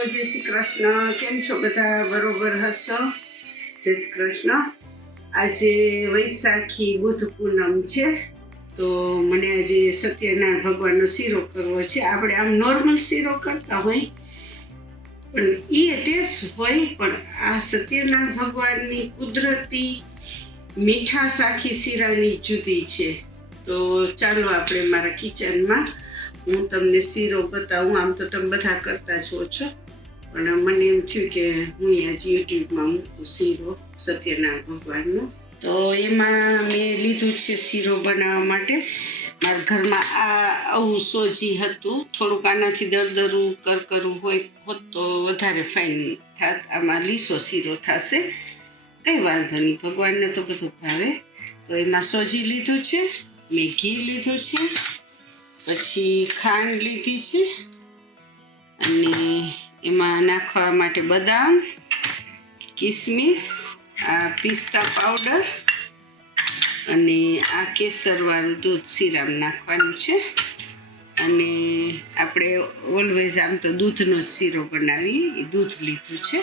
જય શ્રી કૃષ્ણ. કેમ છો બધા? બરોબર હશો? જય શ્રી કૃષ્ણ. આજે વૈશાખી બુધ પૂનમ છે, તો મને આજે સત્યનારાયણ ભગવાનનો શીરો કરવો છે. આપણે આમ નોર્મલ શીરો કરતા હોય પણ એ ટેસ્ટ હોય, પણ આ સત્યનારાયણ ભગવાનની કુદરતી મીઠાશ આખી શીરાની જુદી છે. તો ચાલો આપણે મારા કિચનમાં હું તમને શીરો બતાવું. આમ તો તમે બધા કરતા જ હો છો, પણ મને એમ થયું કે હું આજે યુટ્યુબમાં મૂકું શીરો સત્યનારાયણ ભગવાનનો. તો એમાં મેં લીધું છે શીરો બનાવવા માટે. મારા ઘરમાં આવું સોજી હતું, થોડુંક આનાથી દરદરું કરકરું હોત તો વધારે ફાઇન થાત. આમાં લીસો શીરો થશે, કંઈ વાંધો નહીં, ભગવાનને તો બધું ભાવે. તો એમાં સોજી લીધું છે, મેં ઘી લીધું છે, પછી ખાંડ લીધી છે, અને એમાં નાખવા માટે બદામ, કિસમિસ, આ પિસ્તા પાવડર અને આ કેસરવાળું દૂધ શીરામાં નાખવાનું છે. અને આપણે ઓલવેઝ આમ તો દૂધનો જ શીરો બનાવીએ, એ દૂધ લીધું છે.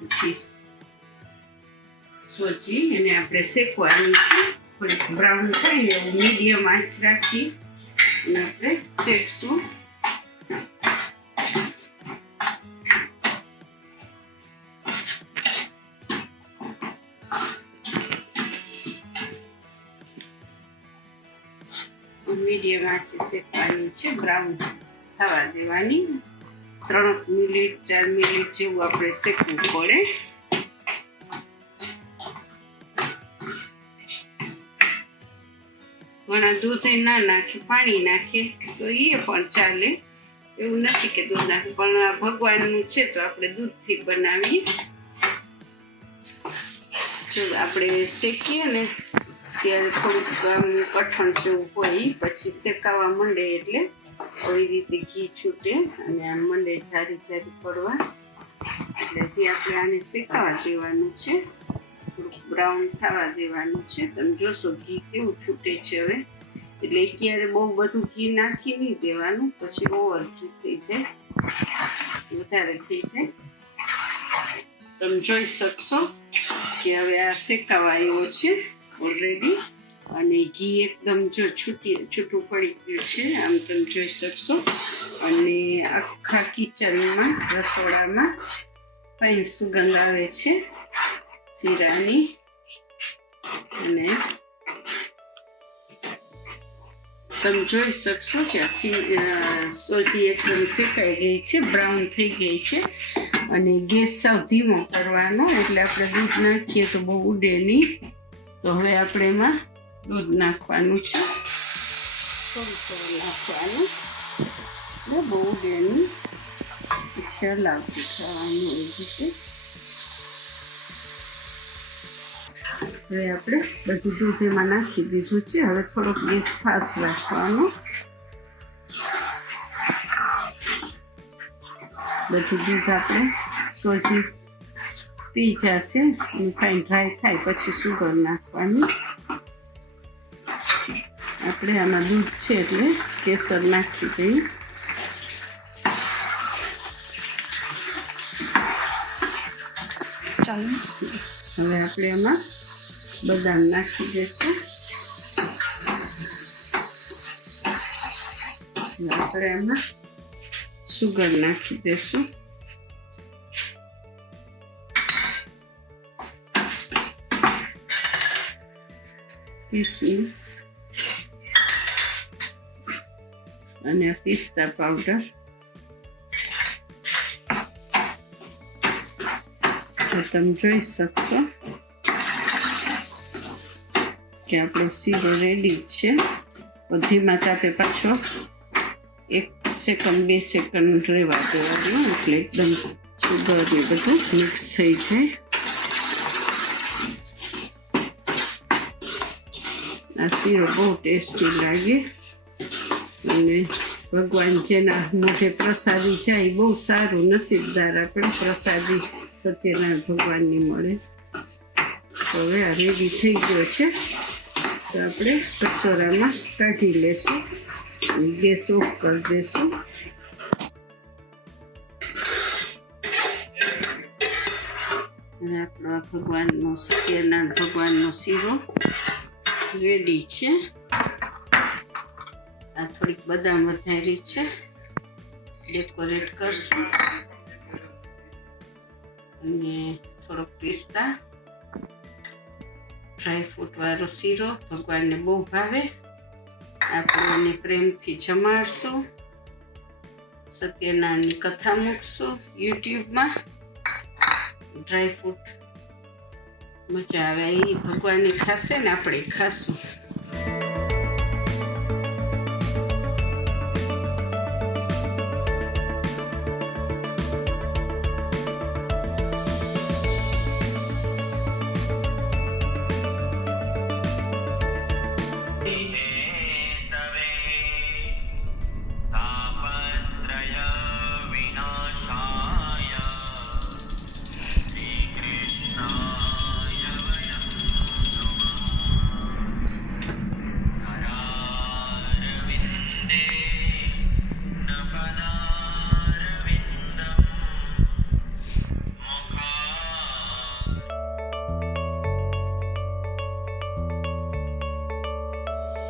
પછી સોજી અને આપણે શેકવાની છે, થોડીક બ્રાઉન થાય ને એવું મીડિયમ આંચ રાખી અને આપણે શેકશું. મીડિયમ આંચે શેકવાની છે, બ્રાઉન થવા દેવાની. 3 મિનિટ 4 મિનિટ જેવું આપણે શેકવું પડે. ઘણા દૂધ ના નાખે, પાણી નાખે તો એ પણ ચાલે, એવું નથી કે દૂધ નાખે, પણ આ ભગવાનનું છે તો આપણે દૂધથી બનાવીએ. ચલો આપણે શેકીએ ને ત્યારે થોડુંક આમ કઠણ જેવું હોય, પછી શેકાવા માંડે એટલે આવી રીતે ઘી છૂટે અને આમ માંડે જારી જારી પડવા. એટલે જે આપણે આને શેકાવા દેવાનું છે, થોડુંક બ્રાઉન થવા દેવાનું છે. તમે જોશો ઘી કેવું છૂટે છે હવે. એટલે અત્યારે બહુ બધું ઘી નાખી નહીં દેવાનું, પછી ઓવર ઘી થઈ જાય, વધારે થઈ જાય. તમે જોઈ શકશો કે હવે આ શેકાવા આવ્યો છે ઓલરેડી, અને ઘી એકદમ જો છૂટું પડી ગયું છે, આમ તમે જોઈ શકશો. અને આખા કિચનમાં, રસોડામાં ફાઇન સુગંધ આવે છે શીરાની. અને તમે જોઈ શકશો કે સોજી એકદમ શેકાઈ ગઈ છે, બ્રાઉન થઈ ગઈ છે. અને ગેસ સાવ ધીમો કરવાનો, એટલે આપણે દૂધ નાખીએ તો બહુ ઉડે નહીં. તો હવે આપણે એમાં દૂધ નાખવાનું છે, થોડું થોડું નાખવાનું, એટલે બહુ ઉડે નહીં, ખ્યાલ આવતી થવાનું એ રીતે. હવે આપણે બધું દૂધ એમાં નાખી દીધું છે. હવે થોડોક ગેસ ફાસ્ટ રાખવાનો. બધું દૂધ આપણે સોજી પી જશે અને ફાઇન ડ્રાય થાય પછી સુગર નાખવાની. આપણે આમાં દૂધ છે એટલે કેસર નાખી દઈએ. ચાલો હવે આપણે એમાં બદામ નાખી દઈશું. આપણે એમાં સુગર નાખી દઈશું. કિસમિસ અને પિસ્તા પાવડર. તો તમે જોઈ શકશો કે આપણો શીરો રેડી જ છે. ધીમા તાપે પાછો 1 સેકન્ડ 2 સેકન્ડ રહેવા દેવાનું, એટલે એકદમ સુગર ને બધું મિક્સ થઈ જાય. આ શીરો બહુ ટેસ્ટી લાગે, અને ભગવાન જેના મોઢે પ્રસાદી જાય બહુ સારું, નસીબદાર આપણે પ્રસાદી સત્યનારાયણ ભગવાનની મળે. તો હવે આ રેડી થઈ ગયો છે. તો આપણે કટોરામાં કાઢી લેશું. ગેસ ઓફ કરી દઈશું. અને આપણો ભગવાનનો સત્યનારાયણ ભગવાનનો શીરો રેડી છે. આ થોડીક બદામ વધારી છે, ડેકોરેટ કરશું. અને થોડોક પિસ્તા, ડ્રાયફ્રૂટ વાળો શીરો ભગવાનને બહુ ભાવે. આપણે એને પ્રેમથી જમાડશું. સત્યનારાયણની કથા મૂકશું યુટ્યુબમાં. ડ્રાયફ્રૂટ મજા આવે, એ ભગવાને ખાશે ને આપણે ખાશું.